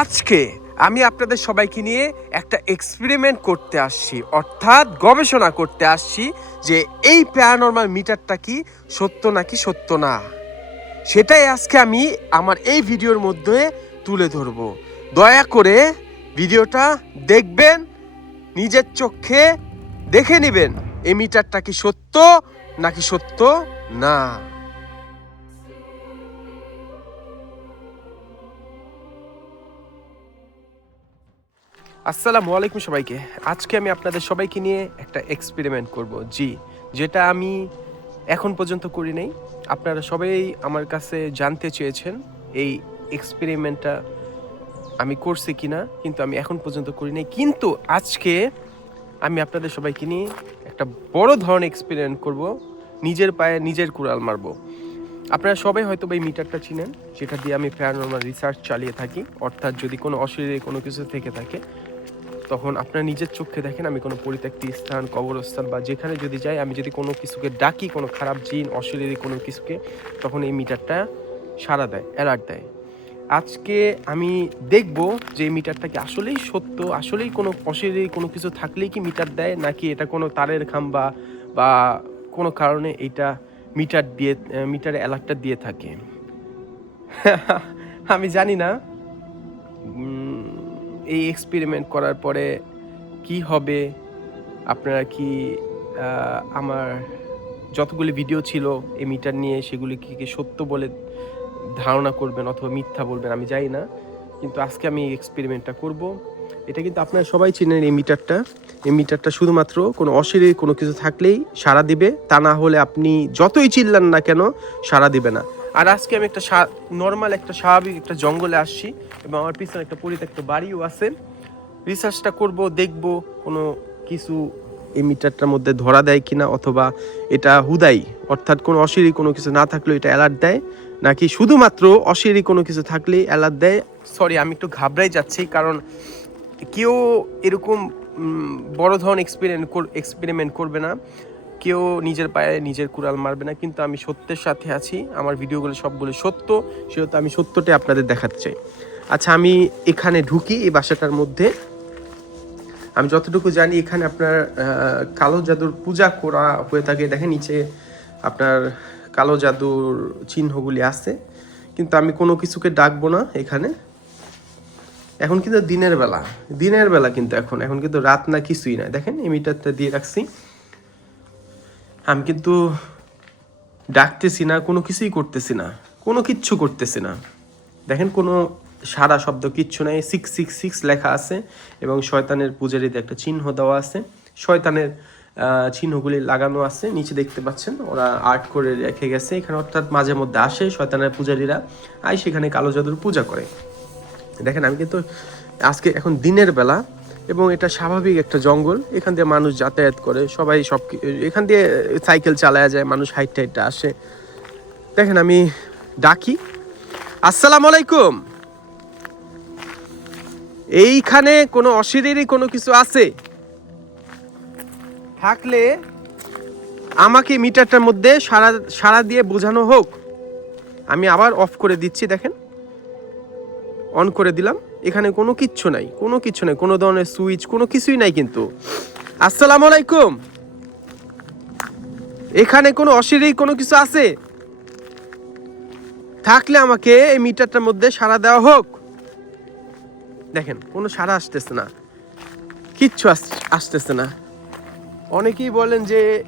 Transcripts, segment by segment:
আজকে আমি আপনাদের সবাইকে নিয়ে একটা এক্সপেরিমেন্ট করতে আসছি। অর্থাৎ গবেষণা করতে আসছি যে এই প্যারানর্মাল মিটারটা কি সত্য নাকি সত্য না? সেটাই আজকে আমি আমার এই ভিডিওর মধ্যে তুলে ধরবো। দয়া করে ভিডিওটা দেখবেন, নিজের চোখে দেখে নেবেন, এই মিটারটা কি সত্য নাকি সত্য না। আসসালামু আলাইকুম সবাইকে। আজকে আমি আপনাদের সবাইকে নিয়ে একটা এক্সপেরিমেন্ট করব। জি, যেটা আমি এখন পর্যন্ত করি নাই। আপনারা সবাই আমার কাছে জানতে চেয়েছেন এই এক্সপেরিমেন্টটা আমি করছি কিনা, কিন্তু আমি এখন পর্যন্ত করি নাই। কিন্তু আজকে আমি আপনাদের সবাইকে নিয়ে একটা বড় ধরনের এক্সপেরিমেন্ট করব। নিজের পায়ে নিজের কুড়াল মারবো। আপনারা সবাই হয়তো এই মিটারটা চিনেন, যেটা দিয়ে আমি প্যারানর্মাল রিসার্চ চালিয়ে থাকি। অর্থাৎ যদি কোনো অশরীরে কোনো কিছু থেকে থাকে তখন আপনারা নিজের চোখে দেখেন, আমি কোনো পরিত্যক্ত স্থান, কবরস্থান বা যেখানে যদি যাই, আমি যদি কোনো কিছুকে ডাকি, কোনো খারাপ জিন অশরীরে কোনো কিছুকে, তখন এই মিটারটা সাড়া দেয় অ্যালার্ট দেয়। আজকে আমি দেখব যে মিটারটা কি আসলেই সত্য, আসলেই কোনো অশরীরে কোনো কিছু থাকলেই কি মিটার দেয়, নাকি এটা কোনো তারের খাম্বা বা কোনো কারণে এটা মিটার দিয়ে, মিটারে অ্যালার্টটা দিয়ে থাকে। আমি জানি না। এই এক্সপেরিমেন্ট করার পরে কি হবে? আপনারা কি আমার যতগুলি ভিডিও ছিল এই মিটার নিয়ে সেগুলি কি কি সত্য বলে ধারণা করবেন অথবা মিথ্যা বলবেন আমি জানি না। কিন্তু আজকে আমি এই এক্সপেরিমেন্টটা করব। এটা কিন্তু আপনারা সবাই চিনেন এই মিটারটা এই মিটারটা শুধুমাত্র কোনো অশরীর কোনো কিছু থাকলেই সাড়া দিবে। তা না হলে আপনি যতই চিল্লান না কেন, সাড়া দিবে না। আর আজকে আমি একটা নর্মাল একটা স্বাভাবিক একটা জঙ্গলে আসছি এবং আমার পিছনে একটা পরিত্যক্ত বাড়িও আছে। রিসার্চটা করব, দেখব কোনো কিছু এই মিটারটার মধ্যে ধরা দেয় কিনা অথবা এটা হুদাই, অর্থাৎ কোনো অশরীর কোনো কিছু না থাকলেও এটা অ্যালার্ট দেয়, নাকি শুধুমাত্র অশরীর কোনো কিছু থাকলেই অ্যালার্ট দেয়? সরি আমি একটু ঘাবড়াই যাচ্ছি কারণ কেউ এরকম বড় ধরনের এক্সপেরিমেন্ট এক্সপেরিমেন্ট করবে না। কেউ নিজের পায়ে নিজের কুড়াল মারবে না, কিন্তু আমি সত্যের সাথে আছি, আমার ভিডিওগুলো সবগুলো সত্য, সেহেতু আমি সত্যটাই আপনাদের দেখাতে চাই। আচ্ছা আমি এখানে ঢুকি, এই বাসাটার মধ্যে। আমি যতটুকু জানি, এখানে আপনার কালো জাদুর পূজা করা হয়ে থাকে। দেখেন, নিচে আপনার কালো জাদুর চিহ্নগুলি আছে। কিন্তু আমি কোনো কিছুকে ডাকবো না এখানে। এখন কিন্তু দিনের বেলা দিনের বেলা কিন্তু এখন এখন কিন্তু রাত না, কিছুই না। দেখেন, এই মিটারটা দিয়ে রাখছি। আমি কিন্তু ডাকতেছি না, কোনো কিছুই করতেছি না, কোনো কিচ্ছু করতেছি না। দেখেন কোনো সারা শব্দ কিচ্ছু নাই সিক্স সিক্স সিক্স লেখা আছে এবং শয়তানের পূজারিতে একটা চিহ্ন দেওয়া আছে। শয়তানের চিহ্নগুলি লাগানো আছে, নিচে দেখতে পাচ্ছেন, ওরা আর্ট করে রেখে গেছে। এখানে অর্থাৎ মাঝে মধ্যে আসে শয়তানের পূজারীরা আই সেখানে কালো জাদুর পূজা করে। দেখেন, আমি কিন্তু আজকে এখন দিনের বেলা এবং এটা স্বাভাবিক একটা জঙ্গল। এখান দিয়ে মানুষ যাতায়াত করে, সবাই সব এখান দিয়ে সাইকেল চালায়া যায়, মানুষ হাইট টাইটটা আসে। দেখেন, আমি ডাকি। আসসালামু আলাইকুম। এইখানে কোনো অশরীরই কোনো কিছু আছে? থাকলে আমাকে মিটারটার মধ্যে সারা সারা দিয়ে বোঝানো হোক। আমি আবার অফ করে দিচ্ছি, দেখেন। অন করে দিলাম। এখানে কোনো কিচ্ছু নাই, কোনো কিচ্ছু নাই, কোনো ধরনের সুইচ, কোনো কিছুই নাই কিন্তু। আসসালামু আলাইকুম। এখানে কোনো অশরীর কোনো কিছু আছে? থাকলে আমাকে এই মিটারটার মধ্যে সারা দেওয়া হোক। দেখেন, কোনো সারা আসতেছে না। কিচ্ছু আস- আসতেছে না। অনেকেই বলেন যে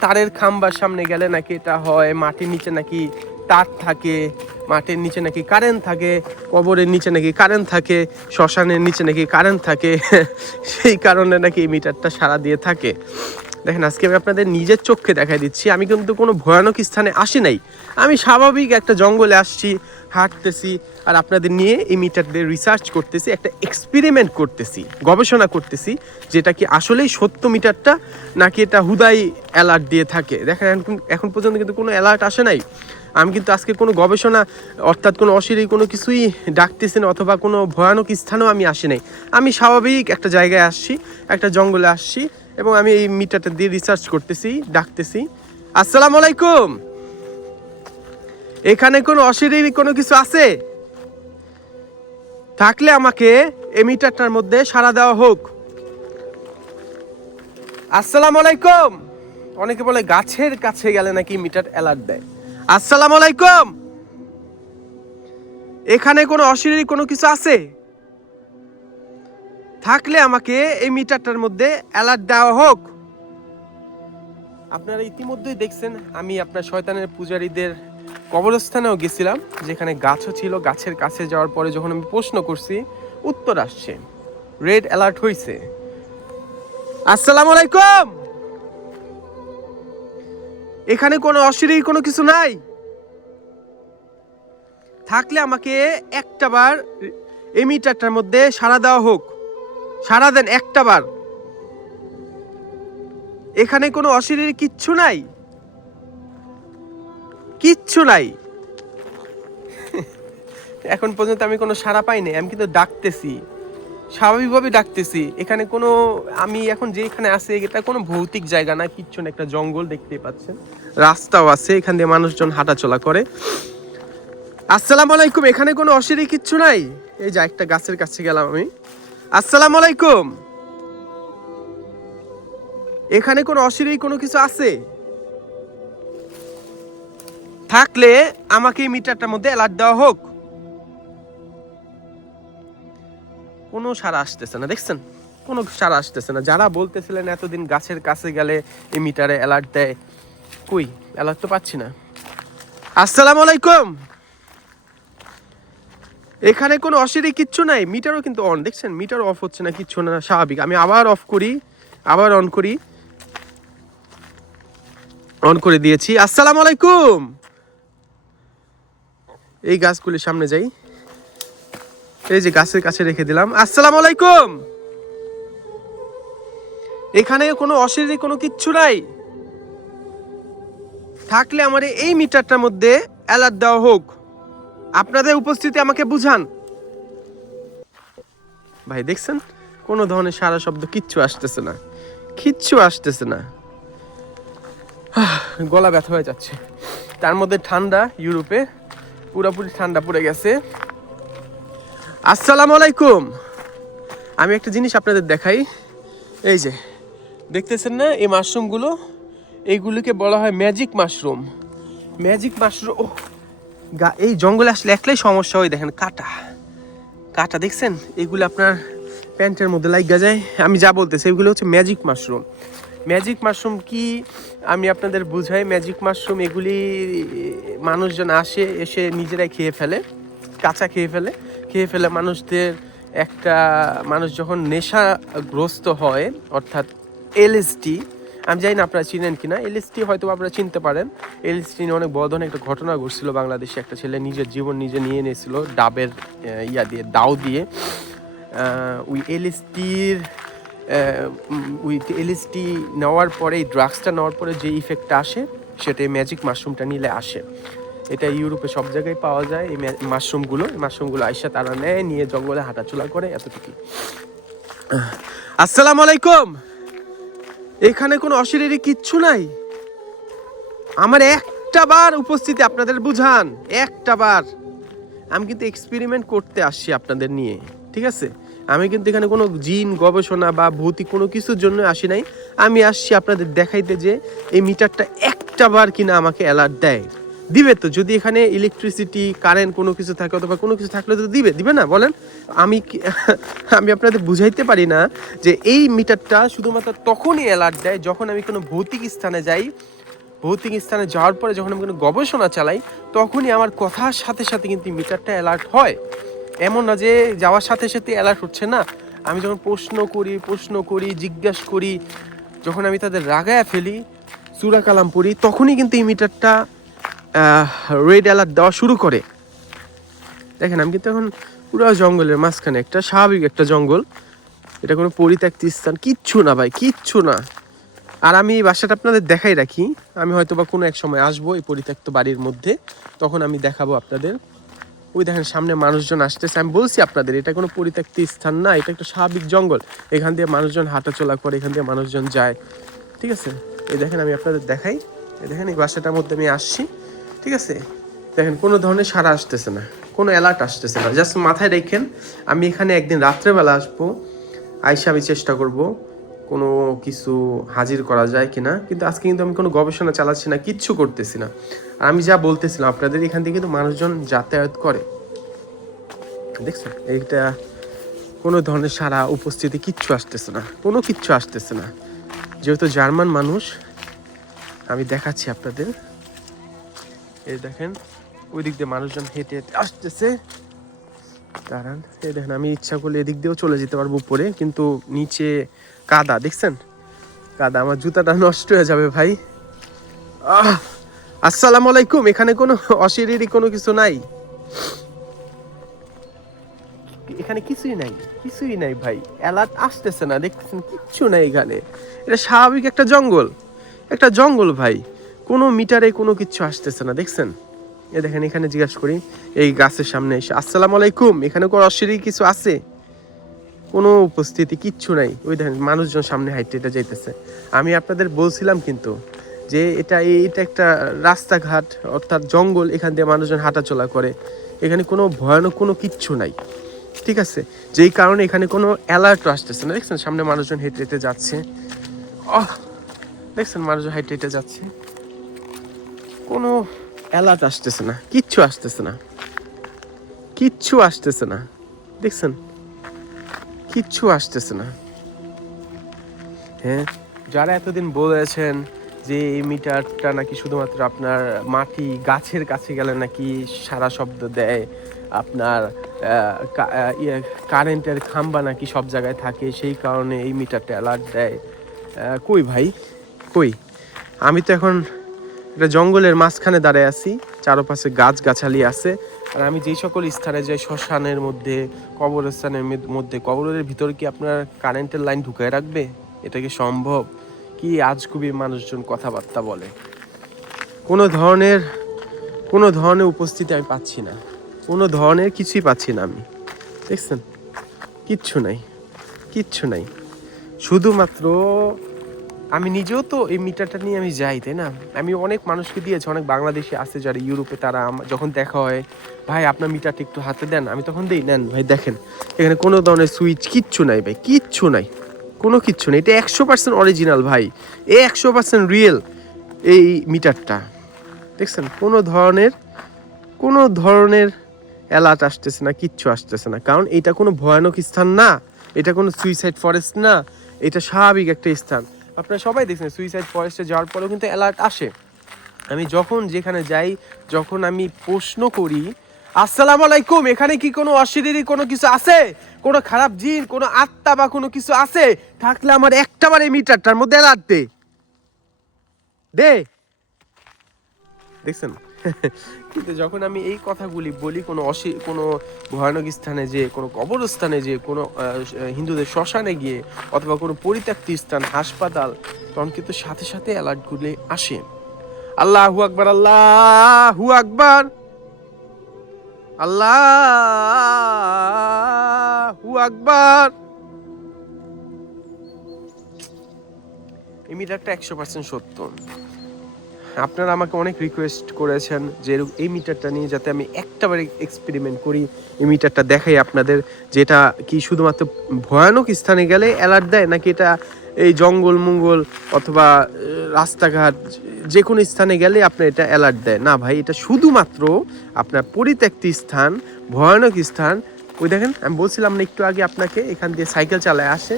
তারের খাম্বার সামনে গেলে নাকি এটা হয়, মাটির নিচে নাকি তার থাকে। মাটির নিচে নাকি কারেন্ট থাকে, কবরের নিচে নাকি কারেন্ট থাকে, শ্মশানের নিচে নাকি কারেন্ট থাকে, সেই কারণে নাকি এই মিটারটা সারা দিয়ে থাকে। দেখেন, আজকে আমি আপনাদের নিজের চোখে দেখাই দিচ্ছি। আমি কিন্তু কোনো ভয়ানক স্থানে আসি নাই। আমি স্বাভাবিক একটা জঙ্গলে আসছি, হাঁটতেছি, আর আপনাদের নিয়ে এই মিটার দিয়ে রিসার্চ করতেছি, একটা এক্সপেরিমেন্ট করতেছি, গবেষণা করতেছি, যেটা কি আসলেই সত্য মিটারটা নাকি এটা হুদাই অ্যালার্ট দিয়ে থাকে। দেখেন, এখন এখন পর্যন্ত কিন্তু কোনো অ্যালার্ট আসে নাই। আমি কিন্তু আজকে কোনো গবেষণা, অর্থাৎ কোনো অশরীর কোনো কিছুই ডাকতেছি না অথবা কোনো ভয়ানক স্থানেও আমি আসি নাই। আমি স্বাভাবিক একটা জায়গায় আসছি, একটা জঙ্গলে আসছি এবং আমি এই মিটারটা দিয়ে রিসার্চ করতেছি, ডাকতেছি। আসসালামু আলাইকুম! এখানে কোনো অশরীর কোনো কিছু আছে? থাকলে আমাকে এই মিটারটার মধ্যে সাড়া দেওয়া হোক। আসসালামু আলাইকুম! অনেকে বলে গাছের কাছে গেলে নাকি মিটার অ্যালার্ট দেয়। আসসালামু আলাইকুম। এখানে কোনো অশরীরী কোনো কিছু আছে? থাকলে আমাকে এই মিটারটার মধ্যে অ্যালার্ট দেওয়া হোক। আপনারা ইতিমধ্যেই দেখছেন, আমি আপনার শয়তানের পূজারীদের কবরস্থানেও গেছিলাম, যেখানে গাছও ছিল, গাছের কাছে যাওয়ার পরে যখন আমি প্রশ্ন করছি, উত্তর আসছে। রেড অ্যালার্ট হয়েছে আসসালামু আলাইকুম! এখানে কোনো অশরীর কোনো কিছু নাই। থাকলে আমাকে একটা বার এই মিটারটার মধ্যে সাড়া দেওয়া হোক। সাড়া দেন একটা বার। এখানে কোনো অশরীর কিচ্ছু নাই। কিচ্ছু নাই। এখন পর্যন্ত আমি কোনো সাড়া পাইনি আমি কিন্তু ডাকতেছি। স্বাভাবিকভাবে ডাকতেছি। এখানে কোনো, আমি এখন যে এখানে আছি, এটা কোনো ভৌতিক জায়গা না, কিচ্ছু না, একটা জঙ্গল দেখতে পাচ্ছেন। রাস্তাও আছে, এখান দিয়ে মানুষজন হাঁটাচলা করে। আসসালামু আলাইকুম, এখানে কোনো অশরীর কিচ্ছু নাই? এই যা একটা গাছের কাছে গেলাম আমি। আসসালামু আলাইকুম। এখানে কোনো অশরীর কোনো কিছু আছে? থাকলে আমাকে এই মিটারটার মধ্যে অ্যালার্ট দেওয়া হোক। কোনো সারা আসতেছে না, দেখছেন? কোনো সারা আসতেছে না। যারা বলতেছিলেন এতদিন গাছের কাছে গেলে এই মিটারে অ্যালার্ট দেয় কই? অ্যালার্ট তো পাচ্ছি না। আসসালামু আলাইকুম। এখানে কোনো অশরীর কিচ্ছু নাই, মিটারও কিন্তু অন দেখছেন, মিটার অফ হচ্ছে না, কিচ্ছু না, স্বাভাবিক। আমি আবার অফ করি, আবার অন করি। অন করে দিয়েছি। আসসালামু আলাইকুম। এই গাছগুলির সামনে যাই। এই যে গাছের কাছে রেখে দিলাম। আসসালামু আলাইকুম। এখানে কোনো অশরীর কোনো কিচ্ছু নাই। থাকলে আমার এই মিটারটার মধ্যে অ্যালার্ট দেওয়া হোক। আপনাদের উপস্থিতি আমাকে বুঝান। ভাই, দেখছেন? কোনো ধরনের সারা শব্দ কিচ্ছু আসতেছে না। কিচ্ছু আসতেছে না। গলা ব্যথা হয়ে যাচ্ছে। তার মধ্যে ঠান্ডা ইউরোপে পুরোপুরি ঠান্ডা পড়ে গেছে। আসসালামু আলাইকুম। আমি একটা জিনিস আপনাদের দেখাই। এই যে, দেখতেছেন না এই মাশরুমগুলো? এইগুলোকে বলা হয় ম্যাজিক মাশরুম ম্যাজিক মাশরুম ও গা, এই জঙ্গলে আসলে একলাই সমস্যা হয়, দেখেন, কাটা। কাটা, দেখছেন? এগুলো আপনার প্যান্টের মধ্যে লাগা যায়। আমি যা বলতেছি, এগুলো হচ্ছে ম্যাজিক মাশরুম ম্যাজিক মাশরুম কি? আমি আপনাদের বুঝাই ম্যাজিক মাশরুম এগুলি, মানুষজন আসে, এসে নিজেরাই খেয়ে ফেলে, কাঁচা খেয়ে ফেলে। খেয়ে ফেলে মানুষদের একটা, মানুষ যখন নেশাগ্রস্ত হয়, অর্থাৎ এলএসডি আমি জানি না আপনারা চিনেন কি না এলএসটি হয়তো আপনারা চিনতে পারেন। এলএসটি নিয়ে অনেক বড় ধরনের একটা ঘটনা ঘটছিল বাংলাদেশে। একটা ছেলে নিজের জীবন নিজে নিয়ে নিয়েছিল ডাবের ইয়া দিয়ে, দাও দিয়ে। ওই এলএসটির ওই এলএসটি নেওয়ার পরে, এই ড্রাগসটা নেওয়ার পরে যে ইফেক্টটা আসে, সেটা এই ম্যাজিক মাশরুমটা নিলে আসে। এটা ইউরোপে সব জায়গায় পাওয়া যায়, এই মাশরুমগুলো মাশরুমগুলো আইসা তারা নেয়, নিয়ে জঙ্গলে হাঁটাচলা করে এতটুকু আসসালামু আলাইকুম! এখানে কোনো অশরীরই কিচ্ছু নাই। আমার একটা বার উপস্থিতি আপনাদের বুঝান, একটা বার। আমি কিন্তু এক্সপেরিমেন্ট করতে আসছি আপনাদের নিয়ে, ঠিক আছে? আমি কিন্তু এখানে কোনো জিন গবেষণা বা ভৌতিক কোনো কিছুর জন্য আসি নাই। আমি আসছি আপনাদের দেখাইতে যে এই মিটারটা একটা বার কিনা আমাকে অ্যালার্ট দেয়। দিবে তো? যদি এখানে ইলেকট্রিসিটি কারেন্ট কোনো কিছু থাকে অথবা কোনো কিছু থাকলে তো দিবে। দিবে না? বলেন। আমি আমি আপনাদের বুঝাইতে পারি না যে এই মিটারটা শুধুমাত্র তখনই অ্যালার্ট দেয় যখন আমি কোনো ভৌতিক স্থানে যাই। ভৌতিক স্থানে যাওয়ার পরে যখন আমি কোনো গবেষণা চালাই, তখনই আমার কথার সাথে সাথে কিন্তু মিটারটা অ্যালার্ট হয়। এমন না যে যাওয়ার সাথে সাথে অ্যালার্ট হচ্ছে না। আমি যখন প্রশ্ন করি প্রশ্ন করি, জিজ্ঞাসা করি, যখন আমি তাদের রাগায় ফেলি চূড়া কালাম পড়ি, তখনই কিন্তু এই মিটারটা রেড অ্যালার্ট দেওয়া শুরু করে। দেখেন, আমি কিন্তু এখন পুরো জঙ্গলের মাঝখানে একটা স্বাভাবিক একটা জঙ্গল। এটা কোনো পরিত্যক্ত স্থান, কিচ্ছু না ভাই, কিচ্ছু না। আর আমি এই বাসাটা আপনাদের দেখাই রাখি। আমি হয়তো বা কোনো এক সময় আসব এই পরিত্যক্ত বাড়ির মধ্যে। তখন আমি দেখাবো আপনাদের। ওই দেখেন, সামনে মানুষজন আসতেছে। আমি বলছি আপনাদের, এটা কোনো পরিত্যক্ত স্থান না, এটা একটা স্বাভাবিক জঙ্গল। এখান দিয়ে মানুষজন হাঁটাচলা করে, এখান দিয়ে মানুষজন যায়। ঠিক আছে? এই দেখেন, আমি আপনাদের দেখাই। এই দেখেন, এই বাসাটার মধ্যে আমি আসছি। ঠিক আছে? দেখেন, কোনো ধরনের সারা আসতেছে না, কোনো অ্যালার্ট আসতেছে না। জাস্ট মাথায় রেখেন, আমি এখানে একদিন রাত্রেবেলা আসব, আইসা আমি চেষ্টা করব কোনো কিছু হাজির করা যায় কিনা, কিন্তু আজকে কিন্তু আমি কোনো গবেষণা চালাচ্ছি না, কিচ্ছু করতেছি না। আর আমি যা বলতেছিলাম, আপনাদের এখান থেকে কিন্তু মানুষজন যাতায়াত করে। দেখছেন? এইটা কোনো ধরনের সারা উপস্থিতি কিচ্ছু আসতেছে না, কোনো কিচ্ছু আসতেছে না। যেহেতু জার্মান মানুষ, আমি দেখাচ্ছি আপনাদের। এই দেখেন ওই দিক দিয়ে মানুষজন হেঁটে হেঁটে আসতেছে। দাঁড়ান, এই দেখেন, আমি ইচ্ছা করলে এদিক দিয়েও চলে যেতে পারব উপরে, কিন্তু নিচে কাদা, দেখছেন? কাদা, আমার জুতাটা নষ্ট হয়ে যাবে ভাই। আহ, আসসালামু আলাইকুম, এখানে কোনো অশরীরই কোনো কিছু নাই? এখানে কিছুই নাই কিছুই নাই ভাই। অ্যালার্ট আসতেছে না দেখতেছেন কিচ্ছু নাই এখানে। এটা স্বাভাবিক একটা জঙ্গল একটা জঙ্গল ভাই। কোনো মিটারে কোনো কিছু আসতেছে না, দেখছেন? এ দেখেন, এখানে জিজ্ঞাসা করি, এই গাছের সামনে এসে, আসসালামু আলাইকুম, এখানে কোনো অশরীর কিছু আছে? কোনো উপস্থিতি, কিচ্ছু নাই। ওই দেখেন, মানুষজন সামনে হাইটে এটা যাইতেছে। আমি আপনাদের বলছিলাম কিন্তু যে এটা এটা একটা রাস্তাঘাট, অর্থাৎ জঙ্গল, এখান দিয়ে মানুষজন হাঁটাচলা করে। এখানে কোনো ভয়ানক কোনো কিচ্ছু নাই। ঠিক আছে? যেই কারণে এখানে কোনো অ্যালার্ট আসতেছে না। দেখছেন, সামনে মানুষজন হেঁটে হেঁটে যাচ্ছে। অহ দেখছেন, মানুষজন হেঁটে হেঁটে যাচ্ছে। কোনো অ্যালার্ট আসতেছে না, কিচ্ছু আসতেছে না। কিচ্ছু আসতেছে না। দেখছেন? কিচ্ছু আসতেছে না। হ্যাঁ যারা এতদিন বলেছেন যে এই মিটারটা নাকি শুধুমাত্র আপনার মাটি গাছের কাছে গেলে নাকি সারা শব্দ দেয়, আপনার ইয়ে কারেন্টের খাম্বা নাকি সব জায়গায় থাকে, সেই কারণে এই মিটারটা অ্যালার্ট দেয়। কই ভাই? কই? আমি তো এখন একটা জঙ্গলের মাঝখানে দাঁড়ায় আছি, চারপাশে গাছ গাছালি আছে, আর আমি যেই সকল স্থানে যাই, শ্মশানের মধ্যে, কবরস্থানের মধ্যে, কবরের ভিতর কি আপনার কারেন্টের লাইন ঢুকায় রাখবে? এটা কি সম্ভব? কি আজগুবি মানুষজন কথাবার্তা বলে? কোনো ধরনের কোনো ধরনের উপস্থিতি আমি পাচ্ছি না। কোনো ধরনের কিছুই পাচ্ছি না আমি। দেখছেন? কিচ্ছু নাই। কিচ্ছু নাই। শুধুমাত্র আমি নিজেও তো এই মিটারটা নিয়ে আমি যাই, তাই না? আমি অনেক মানুষকে দিয়েছি, অনেক বাংলাদেশি আছে যারা ইউরোপে তারা যখন দেখা হয়, ভাই, আপনার মিটারটা একটু হাতে দেন। আমি তখন দিই, নেন ভাই, দেখেন, এখানে কোনো ধরনের সুইচ কিচ্ছু নাই ভাই, কিচ্ছু নাই, কোনো কিচ্ছু নেই। এটা একশো পার্সেন্ট অরিজিনাল ভাই, এ একশো পার্সেন্ট রিয়েল এই মিটারটা দেখছেন? কোনো ধরনের কোনো ধরনের অ্যালার্ট আসতেছে না, কিচ্ছু আসতেছে না। কারণ এটা কোনো ভয়ানক স্থান না, এটা কোনো সুইসাইড ফরেস্ট না, এটা স্বাভাবিক একটা স্থান। আপনারা সবাই দেখছেন সুইসাইড ফরেস্টে যাওয়ার পরেও কিন্তু অ্যালার্ট আসে। আমি যখন যেখানে যাই, যখন আমি প্রশ্ন করি, আসসালাম আলাইকুম, এখানে কি কোনো অশরীরী, কোনো কিছু আছে? কোনো খারাপ জিন, কোনো আত্মা বা কোনো কিছু আছে? থাকলে আমার একটা বার মিটারটার মধ্যে অ্যালার্ট দে। দেখছেন? কিন্তু যখন আমি এই কথাগুলি বলি, কোনো অসি কোনো ভয়ানক স্থানে যে কোনো কবরস্থানে যে কোনো হিন্দুদের শ্মশানে গিয়ে অথবা কোনো পরিত্যক্ত স্থান, হাসপাতাল, তখন কিন্তু সাথে সাথে অ্যালার্টগুলি আসে। আল্লাহু আকবার আল্লাহু আকবার আল্লাহু আকবার। এই মিটারটা একশো পার্সেন্ট সত্য। আপনারা আমাকে অনেক রিকোয়েস্ট করেছেন যে এই মিটারটা নিয়ে যাতে আমি একটাবার এক্সপেরিমেন্ট করি। এই মিটারটা দেখাই আপনাদের যেটা কি শুধুমাত্র ভয়ানক স্থানে গেলে অ্যালার্ট দেয়, নাকি এটা এই জঙ্গল মঙ্গল অথবা রাস্তাঘাট যে কোনো স্থানে গেলে আপনার এটা অ্যালার্ট দেয়। না ভাই, এটা শুধুমাত্র আপনার পরিত্যক্ত স্থান, ভয়ানক স্থান। ওই দেখেন, আমি বলছিলাম না একটু আগে আপনাকে, এখান দিয়ে সাইকেল চালায় আসে।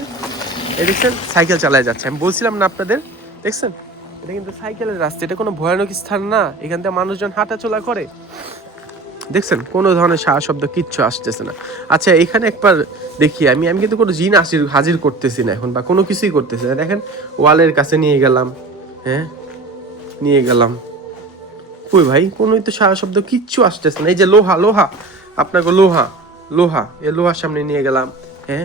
এই দেখছেন, সাইকেল চালায় যাচ্ছে। আমি বলছিলাম না আপনাদের, দেখছেন? এটা কিন্তু সাইকেলের রাস্তা, এটা কোনো ভয়ানক স্থান না। এখান থেকে মানুষজন হাঁটাচলা করে। দেখছেন, কোনো ধরনের সাহা শব্দ কিচ্ছু আসতেছে না। আচ্ছা এখানে একবার দেখি, আমি আমি কিন্তু কোনো জিন হাজির হাজির করতেছি না এখন, বা কোনো কিছুই করতেছি না। দেখেন, ওয়ালের কাছে নিয়ে গেলাম হ্যাঁ? নিয়ে গেলাম। কই ভাই, কোনোই তো সাহা শব্দ কিচ্ছু আসতেছে না। এই যে লোহা লোহা, আপনাকে লোহা লোহা এ লোহার সামনে নিয়ে গেলাম হ্যাঁ?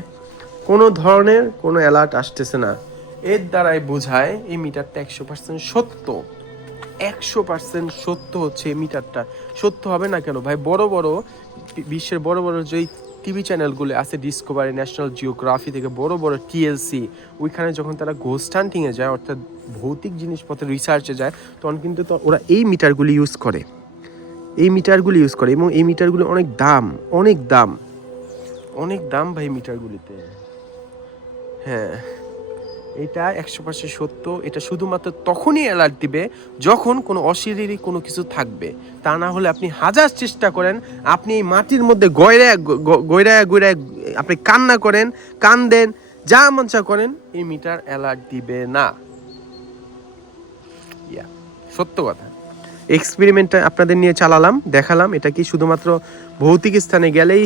কোনো ধরনের কোনো অ্যালার্ট আসতেছে না। এর দ্বারাই বোঝায় এই মিটারটা একশো পার্সেন্ট সত্য। একশো পার্সেন্ট সত্য হচ্ছে এই মিটারটা। সত্য হবে না কেন? ভাই, বড় বড় বিশ্বের বড় বড় যেই টিভি চ্যানেলগুলো আছে ডিসকভারি ন্যাশনাল জিওগ্রাফি থেকে বড় বড় টিএলসি ওইখানে যখন তারা ঘোস্ট হান্টিংয়ে যায়, অর্থাৎ ভৌতিক জিনিসপত্র রিসার্চে যায়, তখন কিন্তু তো ওরা এই মিটারগুলি ইউজ করে। এই মিটারগুলি ইউজ করে এবং এই মিটারগুলি অনেক দাম অনেক দাম। অনেক দাম ভাই মিটারগুলিতে। হ্যাঁ। এটা একশো পার্সেন্ট সত্য। এটা শুধুমাত্র তখনই অ্যালার্ট দিবে যখন কোনো অশরীরী কোনো কিছু থাকবে। তা না হলে আপনি হাজার চেষ্টা করেন, আপনি এই মাটির মধ্যে গয়রায় গয়রায় গয়রায় আপনি কান্না করেন কান দেন যা মঞ্চা করেন, এই মিটার অ্যালার্ট দিবে না। ইয়া, সত্য কথা। এক্সপেরিমেন্টটা আপনাদের নিয়ে চালালাম, দেখালাম। এটা কি শুধুমাত্র ভৌতিক স্থানে গেলেই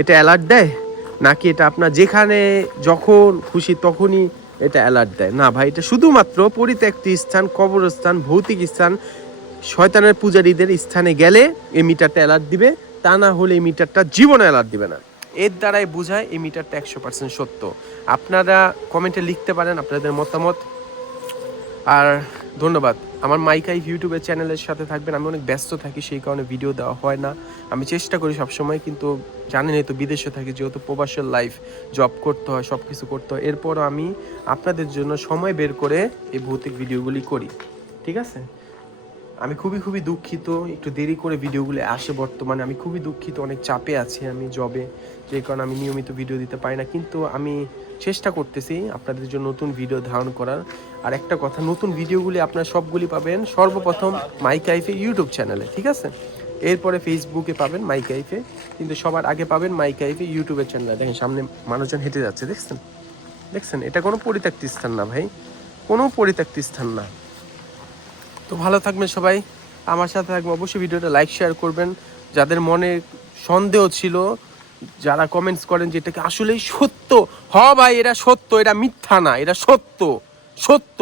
এটা অ্যালার্ট দেয়? নাকি এটা আপনার যেখানে যখন খুশি তখনই এটা অ্যালার্ট দেয়। না ভাই, এটা শুধুমাত্র পরিত্যক্ত স্থান, কবরস্থান, ভৌতিক স্থান, শয়তানের পূজারীদের স্থানে গেলে এই মিটারটা অ্যালার্ট দিবে। তা না হলে এই মিটারটা জীবনে অ্যালার্ট দিবে না। এর দ্বারাই বোঝায় এই মিটারটা একশো পার্সেন্ট সত্য। আপনারা কমেন্টে লিখতে পারেন আপনাদের মতামত। আর ধন্যবাদ। আমার মাইকাই ইউটিউবের চ্যানেলের সাথে থাকবেন। আমি অনেক ব্যস্ত থাকি, সেই কারণে ভিডিও দেওয়া হয় না। আমি চেষ্টা করি সবসময়, কিন্তু জানেনই তো বিদেশে থাকি, যেহেতু প্রবাসের লাইফ জব করতে হয় সব কিছু করতে হয়। এরপর আমি আপনাদের জন্য সময় বের করে এই ভৌতিক ভিডিওগুলি করি। ঠিক আছে? আমি খুবই খুবই দুঃখিত, একটু দেরি করে ভিডিওগুলো আসে বর্তমানে। আমি খুবই দুঃখিত, অনেক চাপে আছি আমি জবে যে কারণে আমি নিয়মিত ভিডিও দিতে পারি না। কিন্তু আমি চেষ্টা করতেছি আপনাদের জন্য নতুন ভিডিও ধারণ করার। আর একটা কথা, নতুন ভিডিওগুলি আপনারা সবগুলি পাবেন সর্বপ্রথম মাইক আইফে ইউটিউব চ্যানেলে ঠিক আছে? এরপরে ফেসবুকে পাবেন মাইক আইফে কিন্তু সবার আগে পাবেন মাইক আইফে ইউটিউবের চ্যানেলে দেখেন, সামনে মানুষজন হেঁটে যাচ্ছে, দেখছেন? দেখছেন? এটা কোনো পরিত্যক্ত স্থান না ভাই। কোনো পরিত্যক্ত স্থান না। তো ভালো থাকবেন সবাই। আমার সাথে থাকবেন, অবশ্যই ভিডিওটা লাইক শেয়ার করবেন। যাদের মনে সন্দেহ ছিল, যারা কমেন্টস করেন যে এটা কি আসলেই সত্য? হ ভাই, এটা সত্য, এটা মিথ্যা না, এটা সত্য সত্য।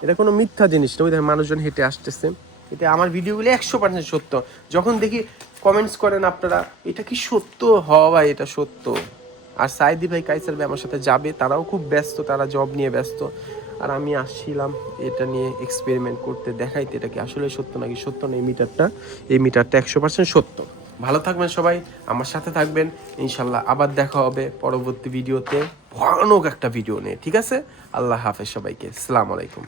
এটা কোনো মিথ্যা জিনিস না, ওই মানুষজন হেঁটে আসতেছে। এটা আমার ভিডিওগুলো একশো পার্সেন্ট সত্য। যখন দেখি কমেন্টস করেন আপনারা, এটা কি সত্য? হ ভাই, এটা সত্য। আর সাইদি ভাই, কাইসার ভাই আমার সাথে যাবে, তারাও খুব ব্যস্ত, তারা জব নিয়ে ব্যস্ত। আর আমি আসছিলাম এটা নিয়ে এক্সপেরিমেন্ট করতে, দেখাইতে। এটা কি আসলে সত্য নাকি সত্য? না, এই মিটারটা এই মিটারটা একশো পার্সেন্ট সত্য। ভালো থাকবেন সবাই, আমার সাথে থাকবেন। ইনশাল্লাহ আবার দেখা হবে পরবর্তী ভিডিওতে। ভয়ানক একটা ভিডিও নিয়ে, ঠিক আছে? আল্লাহ হাফেজ সবাইকে। সালাম আলাইকুম।